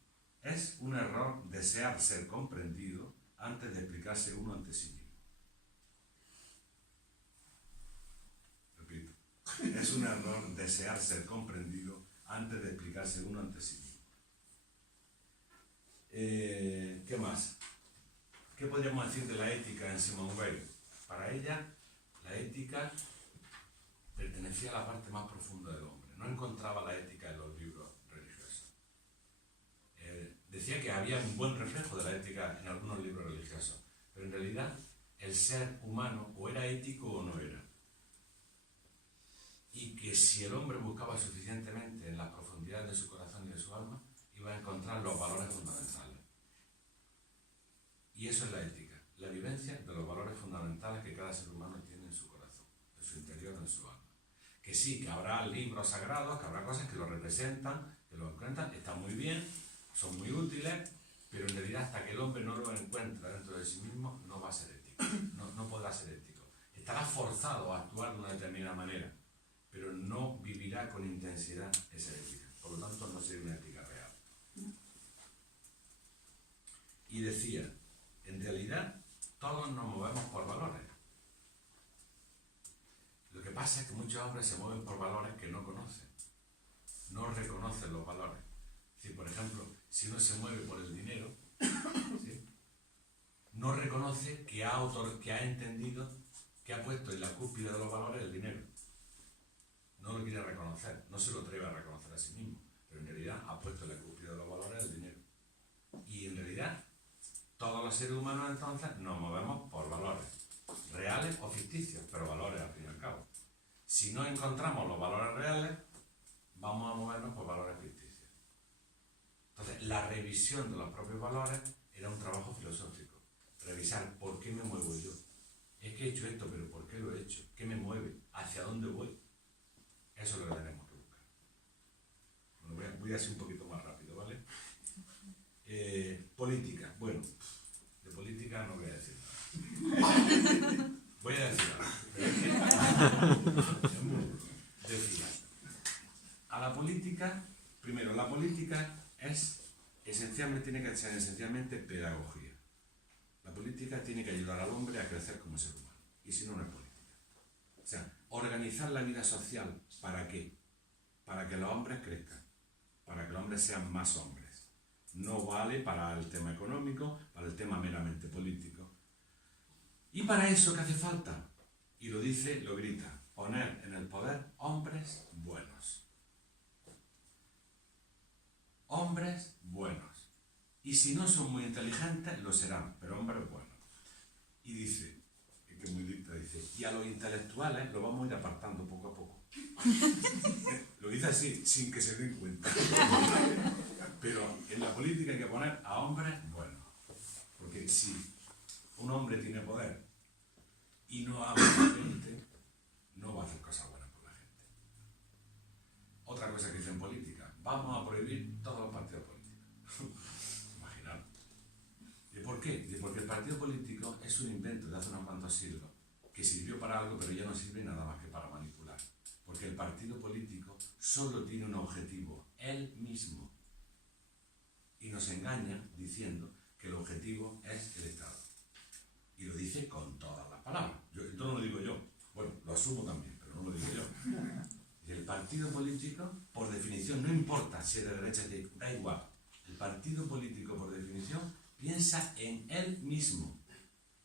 Es un error desear ser comprendido antes de explicarse uno ante sí mismo. Repito, es un error desear ser comprendido antes de explicarse uno ante sí mismo. ¿Qué más? ¿Qué podríamos decir de la ética en Simone Weil? Para ella, la ética pertenecía a la parte más profunda del hombre. No encontraba la ética en los libros religiosos. Decía que había un buen reflejo de la ética en algunos libros religiosos, pero en realidad el ser humano o era ético o no era. Y que si el hombre buscaba suficientemente en las profundidades de su corazón y de su alma, iba a encontrar los valores fundamentales. Y eso es la ética, la vivencia de los valores fundamentales que cada ser humano tiene en su corazón, en su interior, en su alma. Que sí, que habrá libros sagrados, que habrá cosas que lo representan, que lo encuentran, están muy bien, son muy útiles, pero en realidad hasta que el hombre no lo encuentra dentro de sí mismo, no va a ser ético, no podrá ser ético. Estará forzado a actuar de una determinada manera, pero no vivirá con intensidad esa ética. Por lo tanto, no sería una ética real. Y decía, en realidad, todos nos movemos por valores. Lo que pasa es que muchos hombres se mueven por valores que no conocen. No reconocen los valores. Si, por ejemplo, si uno se mueve por el dinero, ¿sí?, no reconoce que ha entendido, que ha puesto en la cúspide de los valores el dinero. No lo quiere reconocer, no se lo atreve a reconocer a sí mismo, pero en realidad ha puesto en la cúspide de los valores el dinero. Y en realidad, todos los seres humanos entonces nos movemos por valores, reales o ficticios, pero valores al fin y al cabo. Si no encontramos los valores reales, vamos a movernos por valores ficticios. Entonces, la revisión de los propios valores era un trabajo filosófico. Revisar por qué me muevo yo. Es que he hecho esto, pero ¿por qué lo he hecho? ¿Qué me mueve? ¿Hacia dónde voy? Eso es lo que tenemos que buscar. Bueno, voy a ser un poquito más rápido, ¿vale? Política. Bueno, de política no voy a decir nada. Voy a decir algo. Decía, a la política, primero, la política tiene que ser esencialmente pedagogía. La política tiene que ayudar al hombre a crecer como ser humano. Y si no, no es política. O sea, organizar la vida social, ¿para qué? Para que los hombres crezcan, para que los hombres sean más hombres. No vale para el tema económico, para el tema meramente político. ¿Y para eso qué hace falta? Y lo dice, lo grita, poner en el poder hombres buenos. Hombres buenos. Y si no son muy inteligentes, lo serán, pero hombres buenos. Y dice, que es muy dicta, dice, y a los intelectuales lo vamos a ir apartando poco a poco. Lo dice así, sin que se den cuenta. Pero en la política hay que poner a hombres buenos. Porque si un hombre tiene poder y no ama a la gente, no va a hacer cosas buenas por la gente. Otra cosa que dice en política, vamos a prohibir todos los partidos políticos. Imaginaros. ¿Y por qué? Porque el partido político es un invento de hace unos cuantos siglos que sirvió para algo, pero ya no sirve nada más que para manipular. Porque el partido político solo tiene un objetivo, él mismo. Y nos engaña diciendo que el objetivo es el Estado. Y lo dice con todas las palabras. Esto no lo digo yo. Bueno, lo asumo también, pero no lo digo yo. Y el partido político, por definición, no importa si es de derecha o de izquierda, da igual. El partido político, por definición, piensa en él mismo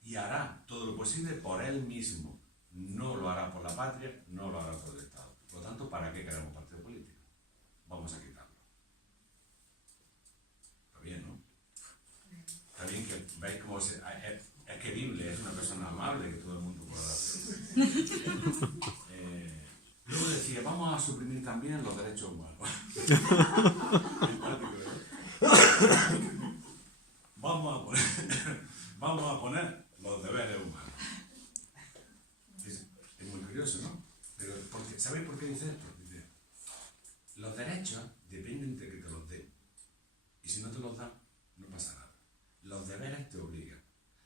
y hará todo lo posible por él mismo. No lo hará por la patria, no lo hará por el Estado. Por lo tanto, ¿para qué queremos partido político? Vamos a quitarlo. Está bien, ¿no? Luego decía, vamos a suprimir también los derechos humanos. Vamos a poner los deberes humanos. Es muy curioso, ¿no? Pero ¿sabéis por qué dice esto? Dice, los derechos dependen de que te los den. Y si no te los dan, no pasa nada. Los deberes te obligan.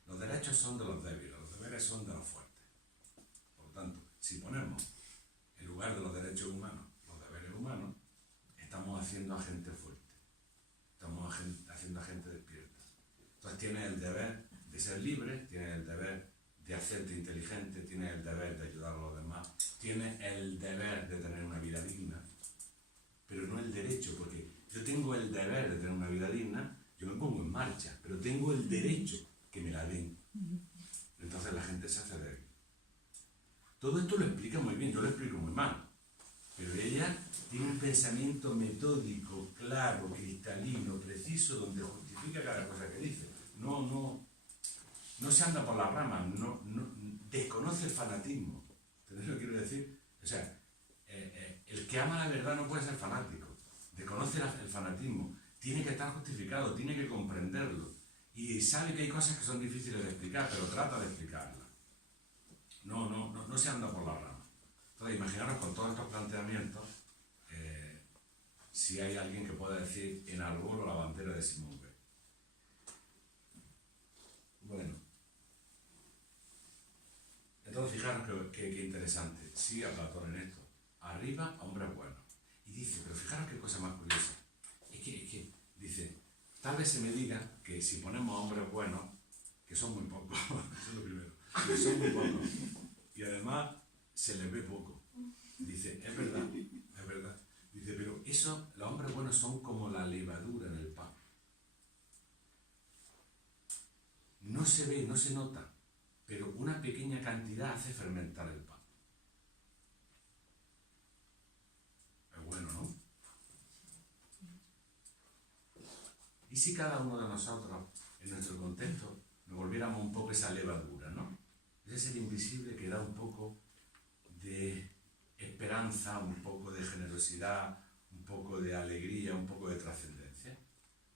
Los derechos son de los débiles, los deberes son de los fuertes. Por lo tanto, si ponemos en lugar de los derechos humanos los deberes humanos, estamos haciendo a gente fuerte. Estamos haciendo a gente despierta. Entonces tienes el deber de ser libre, tienes el deber de hacerte inteligente, tienes el deber de ayudar a los demás, tienes el deber de tener una vida digna, pero no el derecho, porque yo tengo el deber de tener una vida digna, yo me pongo en marcha, pero tengo el derecho que me la den. Entonces la gente se hace débil. Todo esto lo explica muy bien, yo lo explico muy mal, pero ella tiene un pensamiento metódico, claro, cristalino, preciso, donde justifica cada cosa que dice. No se anda por las ramas, desconoce el fanatismo. ¿Entendés lo que quiero decir? O sea, el que ama la verdad no puede ser fanático, desconoce el fanatismo, tiene que estar justificado, tiene que comprenderlo y sabe que hay cosas que son difíciles de explicar, pero trata de explicarlas. No se anda por las ramas. Entonces, imaginaros con todos estos planteamientos, si hay alguien que pueda decir en arbolo la bandera de Simón Weil. Bueno, entonces fijaros que interesante, sigue a Platón en esto, arriba hombres buenos, y dice, pero fijaros qué cosa más curiosa, es que dice, tal vez se me diga que si ponemos hombres buenos, que son muy pocos, eso es lo primero, que son muy pocos, y además se les ve poco, dice, es verdad, dice, pero eso, los hombres buenos son como la levadura en el pan. No se ve, no se nota, pero una pequeña cantidad hace fermentar el pan. Es bueno, ¿no? ¿Y si cada uno de nosotros, en nuestro contexto, nos volviéramos un poco esa levadura, ¿no? Ese ser invisible que da un poco de esperanza, un poco de generosidad, un poco de alegría, un poco de trascendencia.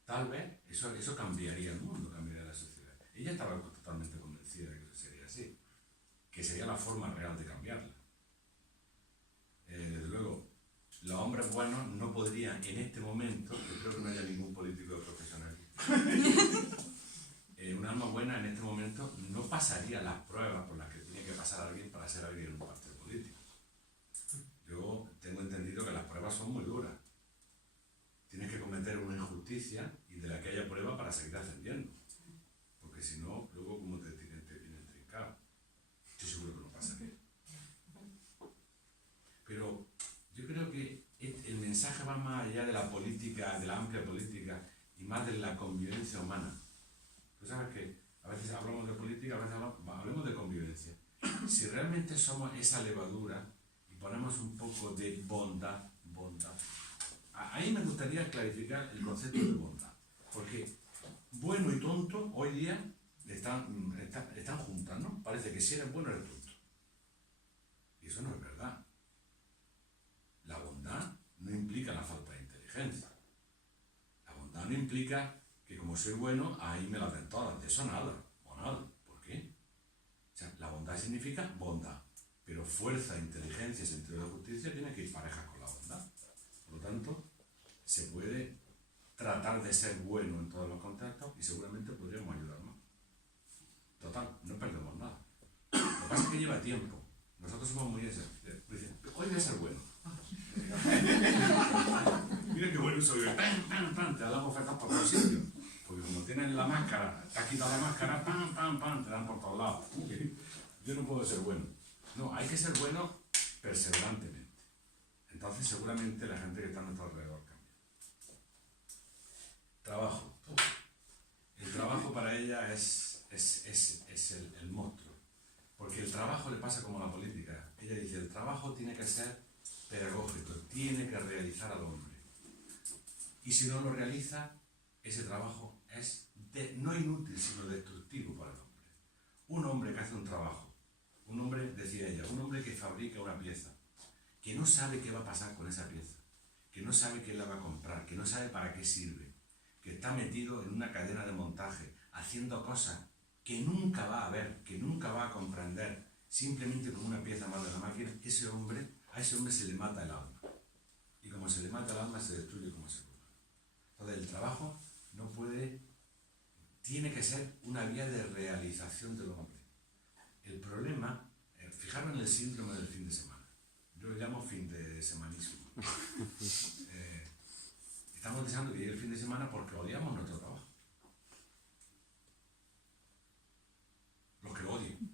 Tal vez eso cambiaría el mundo, cambiaría la sociedad. Ella estaba totalmente convencida de que eso sería así, que sería la forma real de cambiarla. Desde luego, los hombres buenos no podrían en este momento, yo creo que no haya ningún político profesional, un alma buena en este momento no pasaría las pruebas por las que tiene que pasar alguien para ser alguien en un partido político. Yo tengo entendido que las pruebas son muy duras. Tienes que cometer una injusticia y de la que haya prueba para seguir ascendiendo. Porque si no, luego como te tienen trincado. Estoy seguro que no pasaría. Pero yo creo que el mensaje va más allá de la política, de la amplia política, y más de la convivencia humana. Tú sabes que a veces hablamos de política, a veces hablamos de convivencia. Si realmente somos esa levadura y ponemos un poco de bondad, ahí me gustaría clarificar el concepto de bondad. Porque bueno y tonto hoy día están juntas, ¿no? Parece que si eres bueno eres tonto. Y eso no es verdad. La bondad no implica la falta de inteligencia. La bondad no implica que como soy bueno, ahí me la den todas. De eso nada. O nada. ¿Por qué? O sea, la bondad significa bondad. Pero fuerza, inteligencia y sentido de justicia tienen que ir parejas con la bondad. Por lo tanto, se puede tratar de ser bueno en todos los contextos y seguramente podríamos ayudarnos. Total, no perdemos nada. Lo que pasa es que lleva tiempo. Nosotros somos muy ese. Dicen, hoy voy a ser bueno. Mira qué bueno soy. Te damos ofertas por todos sitios. Porque como tienen la máscara, te has quitado la máscara, te dan por todos lados. Yo no puedo ser bueno. No, hay que ser bueno perseverantemente. Entonces seguramente la gente que está a nuestro alrededor cambia. Trabajo. El trabajo para ella es el monstruo. Porque el trabajo le pasa como a la política. Ella dice, el trabajo tiene que ser pedagógico, tiene que realizar al hombre. Y si no lo realiza, ese trabajo es no inútil, sino destructivo para el hombre. Un hombre que hace un trabajo Un hombre, decía ella, un hombre que fabrica una pieza, que no sabe qué va a pasar con esa pieza, que no sabe quién la va a comprar, que no sabe para qué sirve, que está metido en una cadena de montaje, haciendo cosas que nunca va a ver, que nunca va a comprender, simplemente con una pieza más de la máquina, a ese hombre se le mata el alma. Y como se le mata el alma, se destruye como se puede. Entonces el trabajo no puede, tiene que ser una vía de realización del hombre. El problema, fijaros en el síndrome del fin de semana. Yo lo llamo fin de semanismo. Estamos deseando que llegue el fin de semana porque odiamos nuestro trabajo. Los que lo odian.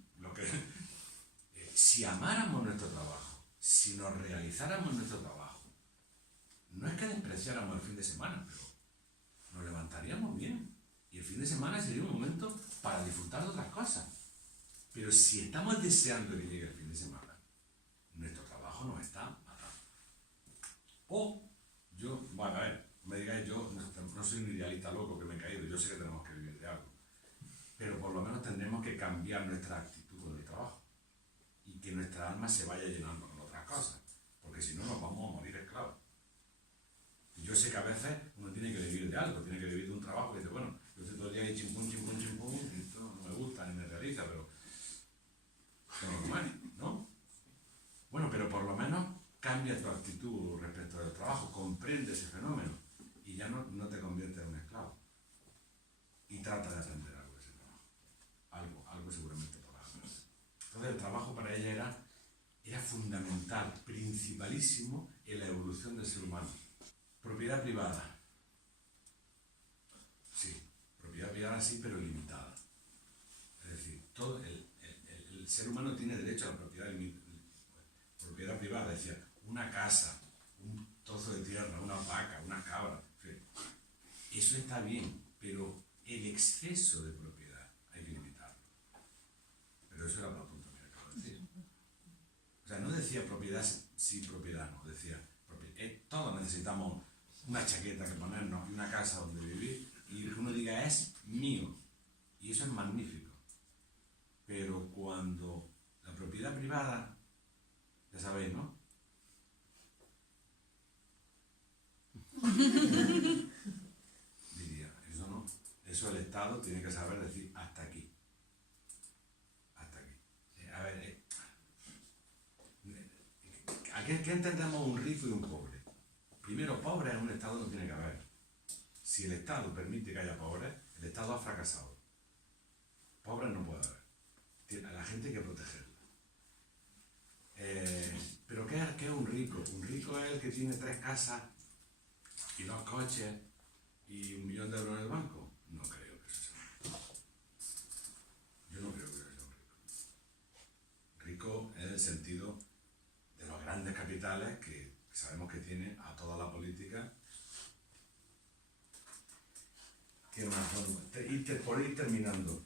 Si amáramos nuestro trabajo, si nos realizáramos nuestro trabajo, no es que despreciáramos el fin de semana, pero nos levantaríamos bien. Y el fin de semana sería un momento para disfrutar de otras cosas. Pero si estamos deseando que llegue el fin de semana, nuestro trabajo nos está matando. O yo, bueno, a ver, me digáis, yo no soy un idealista loco que me he caído, yo sé que tenemos que vivir de algo. Pero por lo menos tendremos que cambiar nuestra actitud con el trabajo. Y que nuestra alma se vaya llenando con otras cosas. Porque si no, nos vamos a morir esclavos. Y yo sé que a veces uno tiene que vivir de algo, tiene que vivir de un trabajo y dice, bueno, yo estoy todo el día ahí chimpún, y esto no me gusta ni me realiza, pero es normal, ¿no? Bueno, pero por lo menos cambia tu actitud respecto del trabajo, comprende ese fenómeno y ya no te conviertes en un esclavo. Y trata de aprender algo de ese trabajo. Algo seguramente podrás aprender. Entonces el trabajo para ella era fundamental, principalísimo en la evolución del ser humano. Propiedad privada. Sí, propiedad privada sí, pero limitada. Es decir, todo el ser humano tiene derecho a la propiedad privada, decía, una casa, un trozo de tierra, una vaca, una cabra. Eso está bien, pero el exceso de propiedad hay que limitarlo. Pero eso era Platón también, acabo de decir. O sea, no decía propiedad sí, propiedad no, decía todos necesitamos una chaqueta que ponernos y una casa donde vivir y que uno diga es mío. Y eso es magnífico. Pero cuando la propiedad privada, ya sabéis, ¿no? Diría, eso no. Eso el Estado tiene que saber decir hasta aquí. Hasta aquí. A ver, ¿qué entendemos un rico y un pobre? Primero, pobre en un Estado no tiene que haber. Si el Estado permite que haya pobres, el Estado ha fracasado. Pobres no puede haber. A la gente hay que protegerla. Pero ¿qué es un rico? Un rico es el que tiene 3 casas y 2 coches y 1 millón de euros en el banco. No creo que eso sea un rico. Yo no creo que eso sea un rico. Rico es el sentido de los grandes capitales que sabemos que tiene a toda la política. ¿Qué más? Bueno, por ir terminando.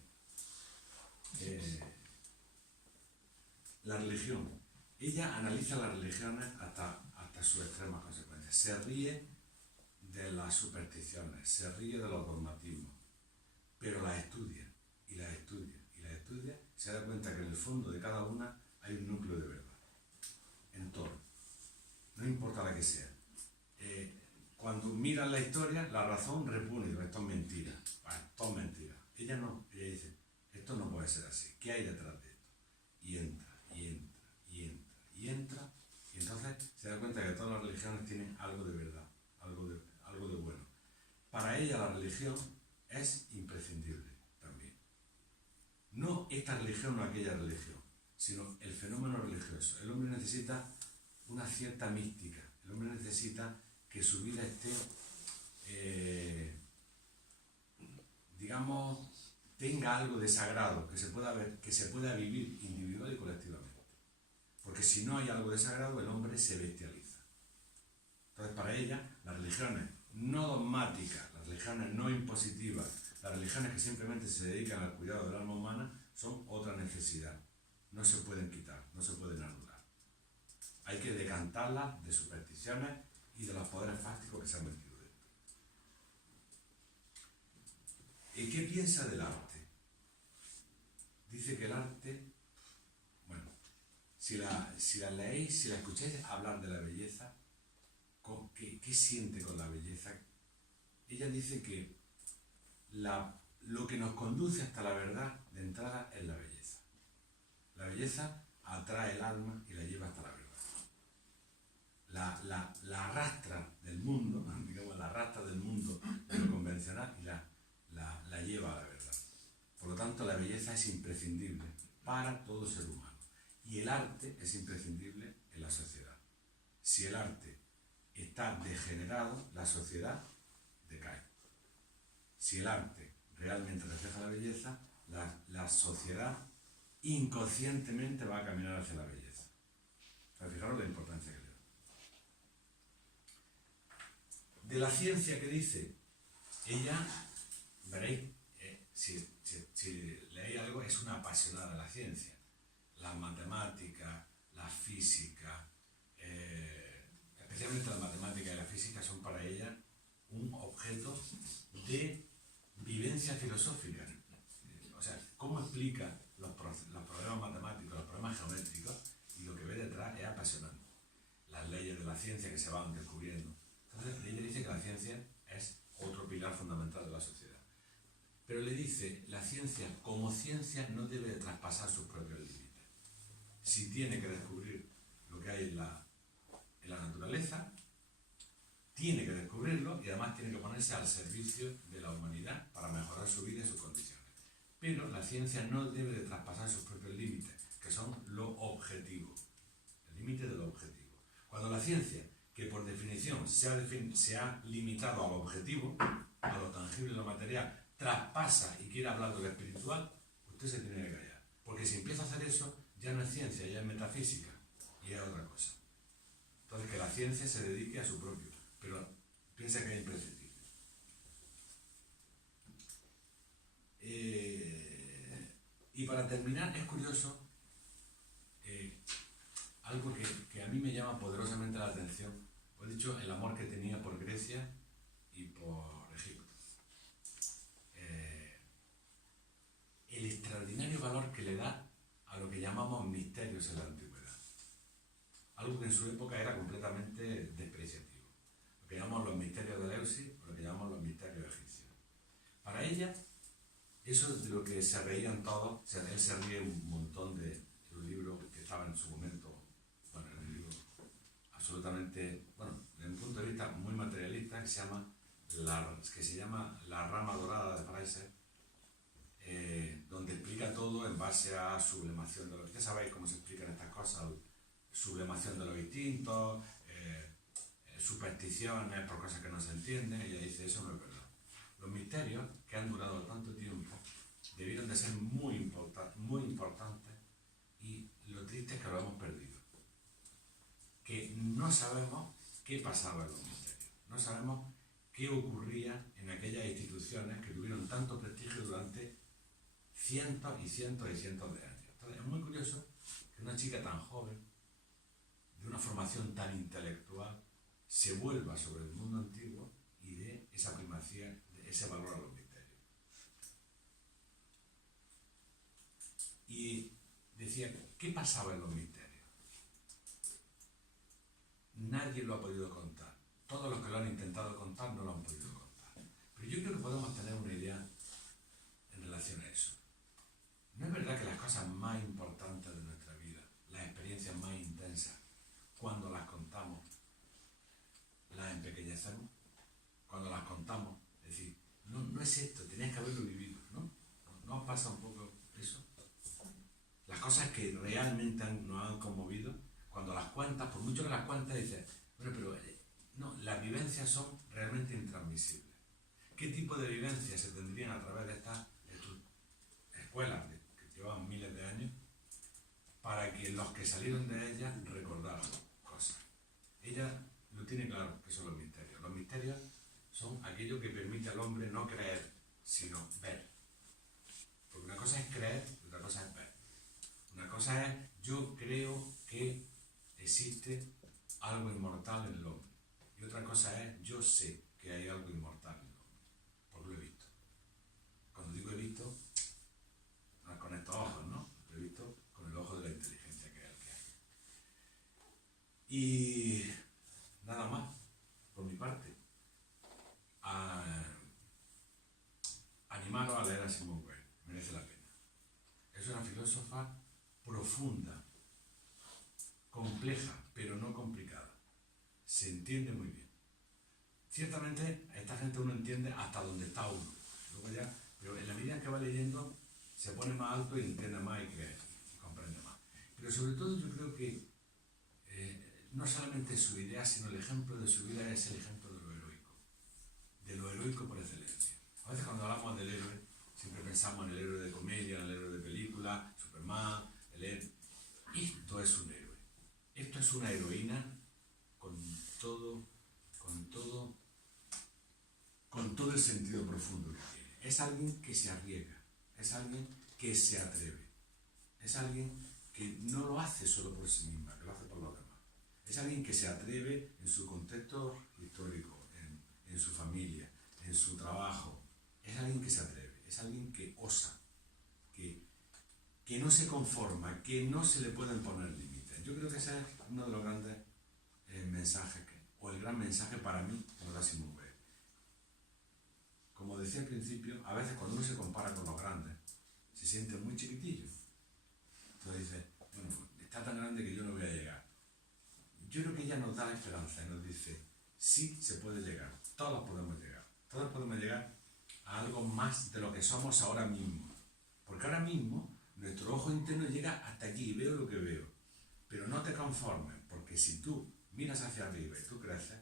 La religión. Ella analiza las religiones hasta sus extremas consecuencias. Se ríe de las supersticiones, se ríe de los dogmatismos, pero las estudia, y las estudia, y las estudia, se da cuenta que en el fondo de cada una hay un núcleo de verdad. En todo. No importa la que sea. Cuando miran la historia, la razón repone, esto es mentira. Esto es mentira. Ella no, ella dice, esto no puede ser así. ¿Qué hay detrás de esto? Y entra, y entra, y entra, y entra, y entonces se da cuenta que todas las religiones tienen algo de verdad, algo de bueno. Para ella la religión es imprescindible también. No esta religión o aquella religión, sino el fenómeno religioso. El hombre necesita una cierta mística, el hombre necesita que su vida esté, digamos, tenga algo de sagrado, que se pueda vivir individual y colectivamente. Porque si no hay algo de sagrado, el hombre se bestializa. Entonces, para ella, las religiones no dogmáticas, las religiones no impositivas, las religiones que simplemente se dedican al cuidado del alma humana, son otra necesidad. No se pueden quitar, no se pueden anular. Hay que decantarlas de supersticiones y de los poderes fácticos que se han metido dentro. ¿Y qué piensa del arte? Dice que el arte, bueno, si la leéis, si la escucháis hablar de la belleza, ¿qué siente con la belleza? Ella dice que lo que nos conduce hasta la verdad de entrada es la belleza. La belleza atrae el alma y la lleva hasta la verdad. La arrastra del mundo, digamos, la arrastra del mundo de lo convencional y la lleva a la verdad. Por lo tanto, la belleza es imprescindible para todo ser humano. Y el arte es imprescindible en la sociedad. Si el arte está degenerado, la sociedad decae. Si el arte realmente refleja la belleza, la sociedad inconscientemente va a caminar hacia la belleza. Pero fijaros la importancia que le da. De la ciencia que dice, ella, veréis, si leéis algo, es una apasionada de la ciencia. Las matemáticas, la física, especialmente las matemáticas y la física son para ella un objeto de vivencia filosófica. O sea, cómo explica los problemas matemáticos, los problemas geométricos, y lo que ve detrás es apasionante. Las leyes de la ciencia que se van descubriendo. Entonces, ella dice que la ciencia es otro pilar fundamental de la sociedad. Pero le dice, la ciencia como ciencia no debe de traspasar sus propios límites. Si tiene que descubrir lo que hay en la naturaleza, tiene que descubrirlo y además tiene que ponerse al servicio de la humanidad para mejorar su vida y sus condiciones. Pero la ciencia no debe de traspasar sus propios límites, que son lo objetivo, el límite de lo objetivo. Cuando la ciencia, que por definición se ha limitado a lo objetivo, a lo tangible y lo material, traspasa y quiere hablar de lo espiritual, usted se tiene que callar. Porque si empieza a hacer eso, ya no es ciencia, ya es metafísica y es otra cosa. Entonces, que la ciencia se dedique a su propio, pero piensa que es imprescindible. Y para terminar, es curioso, algo que a mí me llama poderosamente la atención. Os he dicho el amor que tenía por Grecia y por Egipto. El extraordinario valor que le da a lo que llamamos misterios en la antigüedad. Algo que en su época era completamente despreciativo. Lo que llamamos los misterios de Eleusis o lo que llamamos los misterios egipcios. Para ella, eso es de lo que se reían todos. O sea, él se ríe un montón de los libros que estaban en su momento, bueno, en el libro absolutamente, bueno, desde un punto de vista muy materialista, que se llama La rama dorada de Fraser, donde explica todo en base a sublimación de los... Ya sabéis cómo se explican estas cosas, sublimación de los instintos, supersticiones por cosas que no se entienden. Ella dice, eso no es verdad. Los misterios que han durado tanto tiempo debieron de ser muy importantes, y lo triste es que lo hemos perdido. Que no sabemos qué pasaba en los misterios, no sabemos qué ocurría en aquellas instituciones que tuvieron tanto prestigio durante cientos y cientos y cientos de años. Entonces es muy curioso que una chica tan joven, de una formación tan intelectual, se vuelva sobre el mundo antiguo y dé esa primacía, de ese valor a los misterios. Y decía, ¿qué pasaba en los misterios? Nadie lo ha podido contar. Todos los que lo han intentado contar no lo han podido contar. Pero yo creo que podemos tener una idea en relación a eso. ¿No es verdad que las cosas más importantes de nuestra vida, las experiencias más intensas, cuando las contamos, las empequeñecemos? Cuando las contamos, es decir, no es esto, tenías que haberlo vivido, ¿no? ¿No os pasa un poco eso? Las cosas que realmente nos han conmovido, cuando las cuentas, por mucho que las cuentas, dices, bueno, pero no, las vivencias son realmente intransmisibles. ¿Qué tipo de vivencias se tendrían a través de estas escuelas que llevan miles de años para que los que salieron de ellas recordaran cosas? Ella lo tiene claro, que son los misterios. Los misterios son aquello que permite al hombre no creer, sino ver. Porque una cosa es creer, otra cosa es ver. Una cosa es, yo creo que existe algo inmortal en el hombre. Y otra cosa es, yo sé que hay algo inmortal en el hombre, porque lo he visto. Cuando digo he visto, no es con estos ojos, ¿no? Lo he visto con el ojo de la inteligencia, que es el que hay. filósofa profunda, compleja, pero no complicada. Se entiende muy bien. Ciertamente, a esta gente uno entiende hasta donde está uno. Luego ya, pero en la medida que va leyendo, se pone más alto y entiende más y cree, y comprende más. Pero sobre todo yo creo que no solamente su idea, sino el ejemplo de su vida es el ejemplo de lo heroico por excelencia. A veces cuando hablamos del héroe, siempre pensamos en el héroe de comedia, en el héroe de película, Superman, el héroe. Esto es un héroe. Esto es una heroína con todo el sentido profundo que tiene. Es alguien que se arriesga, es alguien que se atreve, es alguien que no lo hace solo por sí misma, que lo hace por los demás. Es alguien que se atreve en su contexto histórico, en su familia, en su trabajo. Es alguien que se atreve, es alguien que osa, que no se conforma, que no se le pueden poner límites. Yo creo que ese es uno de los grandes mensajes, o el gran mensaje para mí, como Simón Weil. Como decía al principio, a veces cuando uno se compara con los grandes, se siente muy chiquitillo. Entonces dice, bueno, está tan grande que yo no voy a llegar. Yo creo que ella nos da esperanza y nos dice, sí se puede llegar, todos podemos llegar a algo más de lo que somos ahora mismo. Porque ahora mismo nuestro ojo interno llega hasta aquí y veo lo que veo. Pero no te conformes, porque si tú miras hacia arriba y tú creces,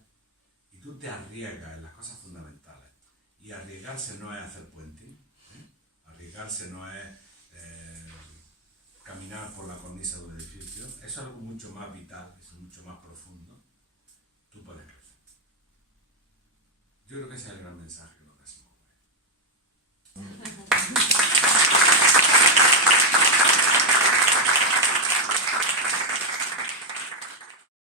y tú te arriesgas en las cosas fundamentales, y arriesgarse no es hacer puenting, arriesgarse no es caminar por la cornisa de un edificio, es algo mucho más vital, es mucho más profundo, tú puedes crecer. Yo creo que ese es el gran mensaje.